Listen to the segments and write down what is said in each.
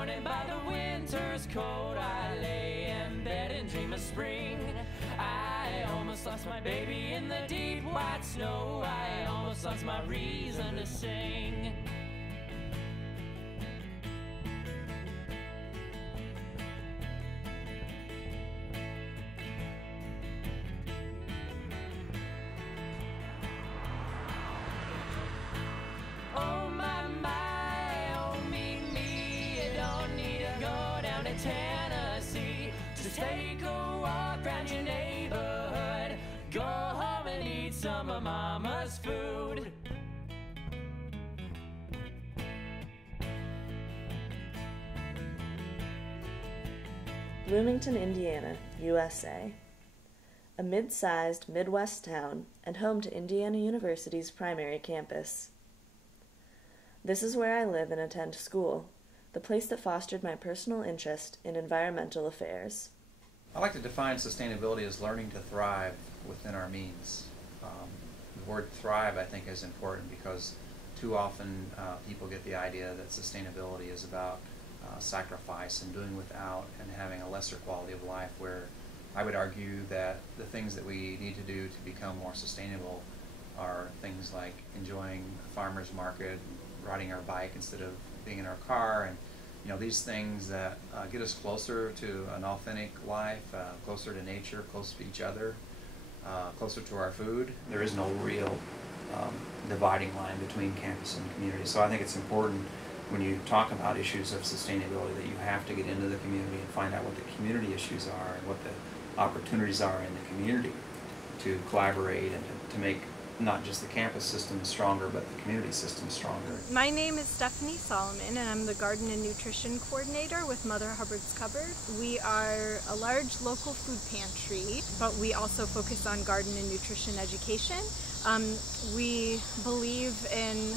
morning by the winter's cold, I lay in bed and dream of spring. I almost lost my baby in the deep white snow. I almost lost my reason to sing. Oh my, my, oh me, me, you don't need to go down to Tennessee. Just take a walk around your neighborhood. Go home and eat some of Mama's food. Bloomington, Indiana, USA. A mid-sized Midwest town and home to Indiana University's primary campus. This is where I live and attend school, the place that fostered my personal interest in environmental affairs. I like to define sustainability as learning to thrive within our means. The word thrive, I think, is important because too often people get the idea that sustainability is about sacrifice and doing without and having a lesser quality of life, where I would argue that the things that we need to do to become more sustainable are things like enjoying a farmer's market, riding our bike instead of being in our car, and these things that get us closer to an authentic life, closer to nature, closer to each other, closer to our food. There is no real dividing line between campus and community. So I think it's important when you talk about issues of sustainability that you have to get into the community and find out what the community issues are and what the opportunities are in the community to collaborate and to make not just the campus system stronger, but the community system stronger. My name is Stephanie Solomon, and I'm the Garden and Nutrition Coordinator with Mother Hubbard's Cupboard. We are a large local food pantry, but we also focus on garden and nutrition education. We believe in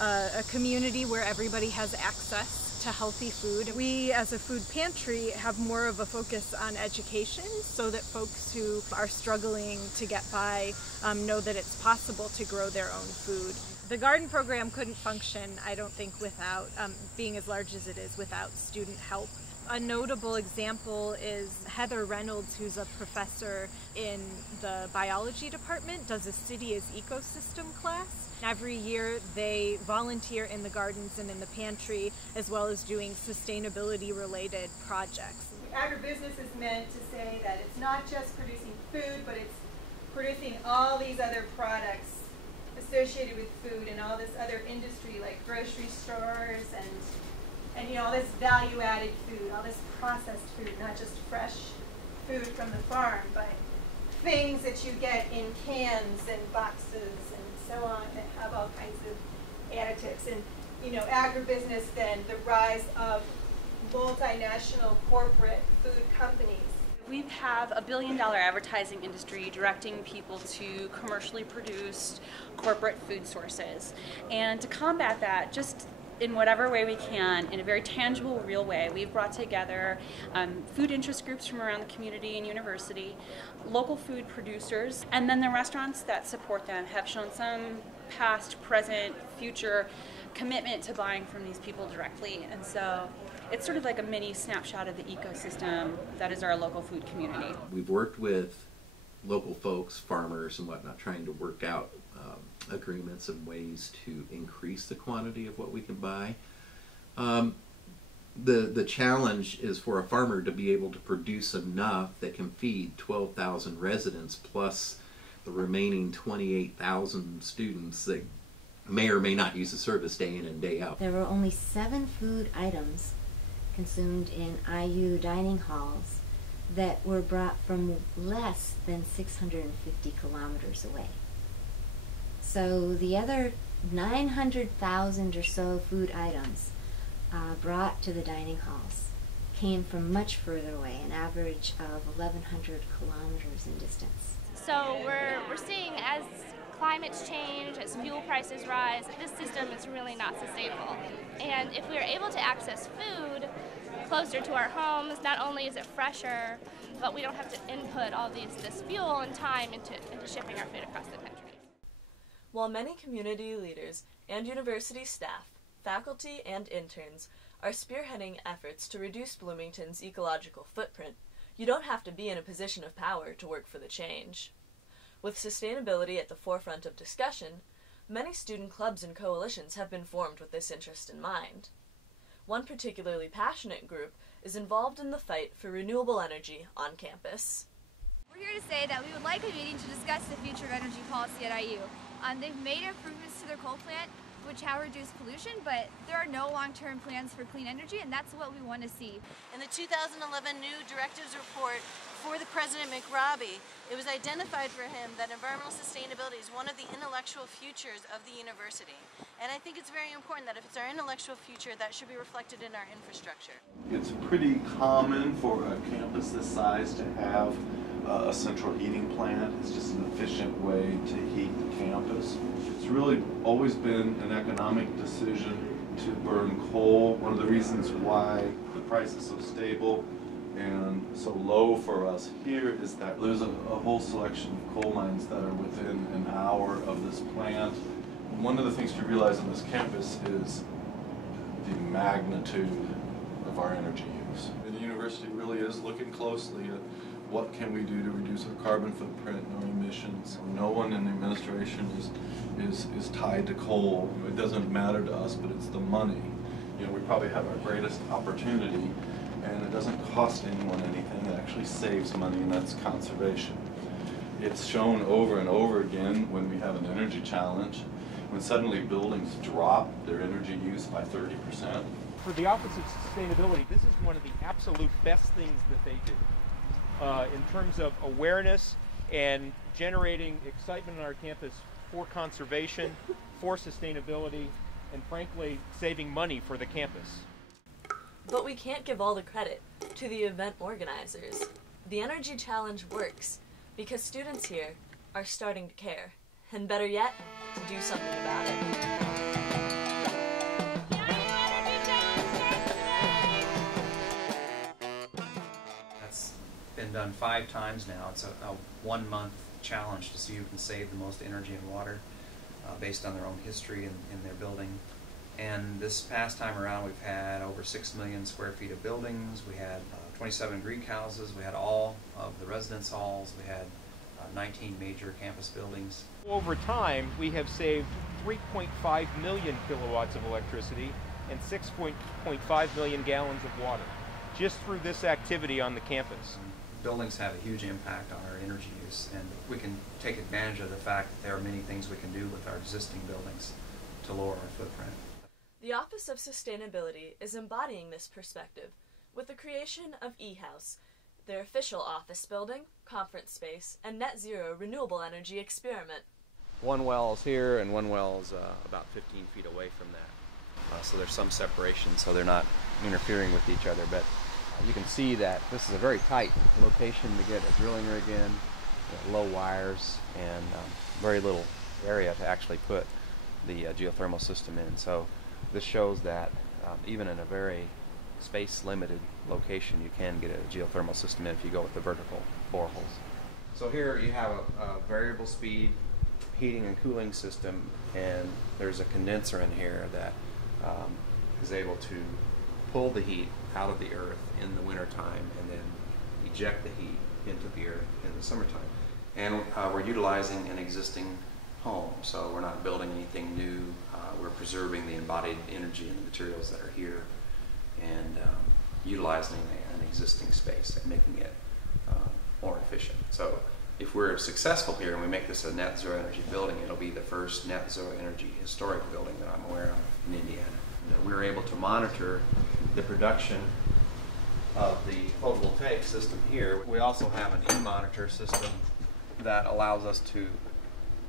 a community where everybody has access to healthy food. We as a food pantry have more of a focus on education so that folks who are struggling to get by know that it's possible to grow their own food. The garden program couldn't function, I don't think, without being as large as it is, without student help. A notable example is Heather Reynolds, who's a professor in the biology department, does a City as Ecosystem class. Every year they volunteer in the gardens and in the pantry, as well as doing sustainability-related projects. Agribusiness is meant to say that it's not just producing food, but it's producing all these other products associated with food and all this other industry like grocery stores and all this value-added food, all this processed food, not just fresh food from the farm, but things that you get in cans and boxes and so on that have all kinds of additives. And agribusiness, then the rise of multinational corporate food companies. We have a billion-dollar advertising industry directing people to commercially produced corporate food sources. And to combat that, just in whatever way we can, in a very tangible, real way, we've brought together food interest groups from around the community and university, local food producers, and then the restaurants that support them have shown some past, present, future commitment to buying from these people directly. And so it's sort of like a mini snapshot of the ecosystem that is our local food community. We've worked with local folks, farmers and whatnot, trying to work out agreements and ways to increase the quantity of what we can buy. The challenge is for a farmer to be able to produce enough that can feed 12,000 residents plus the remaining 28,000 students that may or may not use the service day in and day out. There were only 7 food items consumed in IU dining halls that were brought from less than 650 kilometers away. So the other 900,000 or so food items brought to the dining halls came from much further away, an average of 1,100 kilometers in distance. So we're seeing as climates change, as fuel prices rise, this system is really not sustainable. And if we are able to access food closer to our homes, not only is it fresher, but we don't have to input all this fuel and time into shipping our food across the country. While many community leaders and university staff faculty and interns are spearheading efforts to reduce Bloomington's ecological footprint. You don't have to be in a position of power to work for the change. With sustainability at the forefront of discussion, many student clubs and coalitions have been formed with this interest in mind. One particularly passionate group is involved in the fight for renewable energy on campus. We're here to say that we would like a meeting to discuss the future of energy policy at IU. They've made improvements to their coal plant, which have reduced pollution, but there are no long-term plans for clean energy, and that's what we want to see. In the 2011 new directives report for the President McRobbie, it was identified for him that environmental sustainability is one of the intellectual futures of the university. And I think it's very important that if it's our intellectual future, that should be reflected in our infrastructure. It's pretty common for a campus this size to have a central heating plant. It's just an efficient way to heat the campus. It's really always been an economic decision to burn coal. One of the reasons why the price is so stable and so low for us here is that there's a whole selection of coal mines that are within an hour of this plant. One of the things to realize on this campus is the magnitude of our energy use. And the university really is looking closely at what can we do to reduce our carbon footprint and our emissions. No one in the administration is tied to coal. It doesn't matter to us, but it's the money. You know, we probably have our greatest opportunity, and it doesn't cost anyone anything. It actually saves money, and that's conservation. It's shown over and over again when we have an energy challenge, when suddenly buildings drop their energy use by 30%. For the Office of Sustainability, this is one of the absolute best things that they do. In terms of awareness and generating excitement on our campus for conservation, for sustainability, and frankly, saving money for the campus. But we can't give all the credit to the event organizers. The Energy Challenge works because students here are starting to care, and better yet, to do something about it. Been done 5 times now. It's a 1-month challenge to see who can save the most energy and water based on their own history in their building. And this past time around, we've had over 6 million square feet of buildings. We had 27 Greek houses. We had all of the residence halls. We had 19 major campus buildings. Over time, we have saved 3.5 million kilowatts of electricity and 6.5 million gallons of water just through this activity on the campus. Buildings have a huge impact on our energy use, and we can take advantage of the fact that there are many things we can do with our existing buildings to lower our footprint. The Office of Sustainability is embodying this perspective with the creation of eHouse, their official office building, conference space, and net zero renewable energy experiment. One well is here and one well is about 15 feet away from that. So there's some separation so they're not interfering with each other, but you can see that this is a very tight location to get a drilling rig in, low wires, and very little area to actually put the geothermal system in. So this shows that even in a very space-limited location, you can get a geothermal system in if you go with the vertical boreholes. So here you have a variable speed heating and cooling system, and there's a condenser in here that is able to pull the heat out of the earth in the wintertime and then eject the heat into the earth in the summertime. And we're utilizing an existing home, so we're not building anything new. We're preserving the embodied energy and the materials that are here and utilizing an existing space and making it more efficient. So if we're successful here and we make this a net zero energy building, it'll be the first net zero energy historic building that I'm aware of in Indiana. We're able to monitor the production of the photovoltaic system here. We also have an e-monitor system that allows us to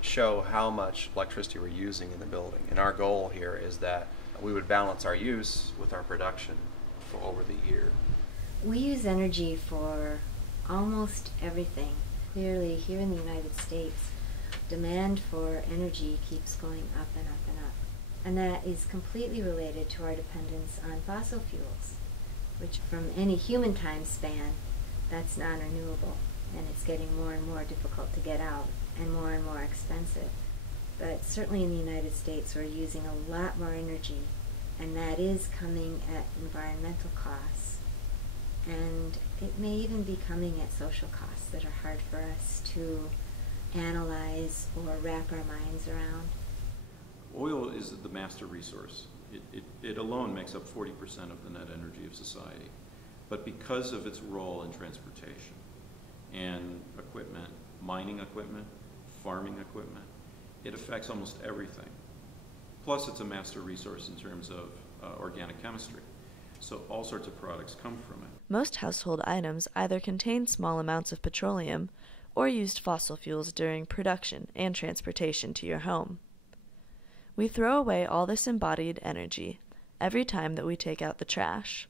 show how much electricity we're using in the building. And our goal here is that we would balance our use with our production for over the year. We use energy for almost everything. Clearly, here in the United States, demand for energy keeps going up and up and up. And that is completely related to our dependence on fossil fuels, which from any human time span, that's non-renewable. And it's getting more and more difficult to get out and more expensive. But certainly in the United States, we're using a lot more energy and that is coming at environmental costs, and it may even be coming at social costs that are hard for us to analyze or wrap our minds around. Oil is the master resource. It alone makes up 40% of the net energy of society. But because of its role in transportation and equipment, mining equipment, farming equipment, it affects almost everything. Plus, it's a master resource in terms of organic chemistry. So all sorts of products come from it. Most household items either contain small amounts of petroleum or used fossil fuels during production and transportation to your home. We throw away all this embodied energy every time that we take out the trash.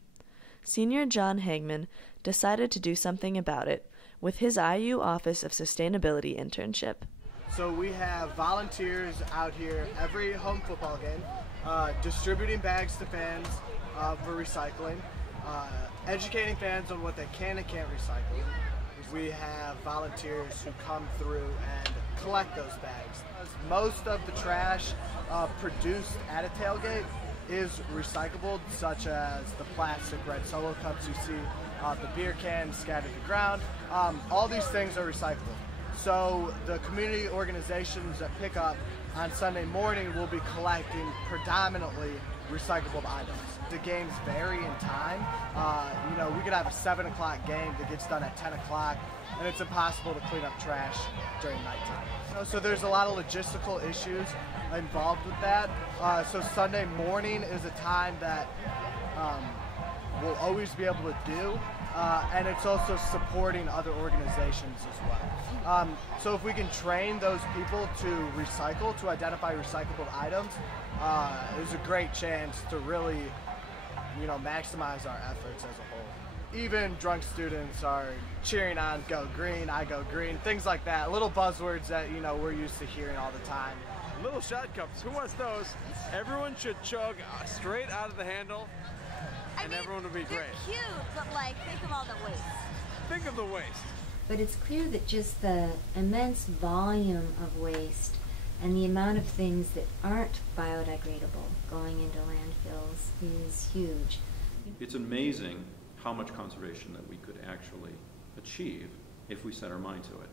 Senior John Hagman decided to do something about it with his IU Office of Sustainability internship. So we have volunteers out here every home football game, distributing bags to fans for recycling, educating fans on what they can and can't recycle. We have volunteers who come through and collect those bags. Most of the trash produced at a tailgate is recyclable, such as the plastic red Solo cups you see, the beer cans scattered to the ground. All these things are recyclable. So the community organizations that pick up on Sunday morning will be collecting predominantly recyclable items. The games vary in time. We could have a 7 o'clock game that gets done at 10 o'clock, and it's impossible to clean up trash during nighttime. So there's a lot of logistical issues involved with that. So Sunday morning is a time that we'll always be able to do, and it's also supporting other organizations as well. So if we can train those people to recycle, to identify recyclable items, there's a great chance to really, maximize our efforts as a whole. Even drunk students are cheering on "Go Green," "I go green," things like that. Little buzzwords that, we're used to hearing all the time. Little shot cups, who wants those? Everyone should chug straight out of the handle, and everyone will be great. They're cute, but think of all the waste. Think of the waste. But it's clear that just the immense volume of waste and the amount of things that aren't biodegradable going into landfills is huge. It's amazing how much conservation that we could actually achieve if we set our mind to it.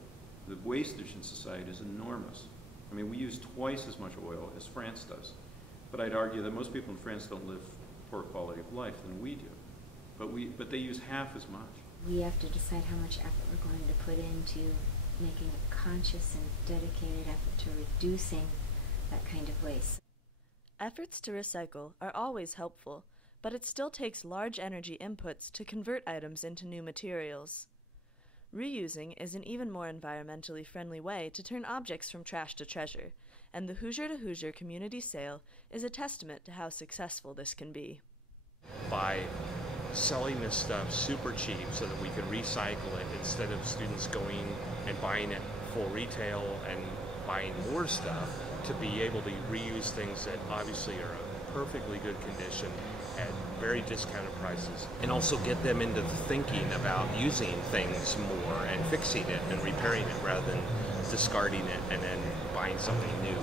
The wastage in society is enormous. I mean, we use twice as much oil as France does. But I'd argue that most people in France don't live poor quality of life than we do. But they use half as much. We have to decide how much effort we're going to put into making a conscious and dedicated effort to reducing that kind of waste. Efforts to recycle are always helpful, but it still takes large energy inputs to convert items into new materials. Reusing is an even more environmentally friendly way to turn objects from trash to treasure, and the Hoosier to Hoosier community sale is a testament to how successful this can be. By selling this stuff super cheap so that we can recycle it instead of students going and buying it full retail and buying more stuff, to be able to reuse things that obviously are in perfectly good condition at very discounted prices, and also get them into thinking about using things more and fixing it and repairing it rather than discarding it and then buying something new.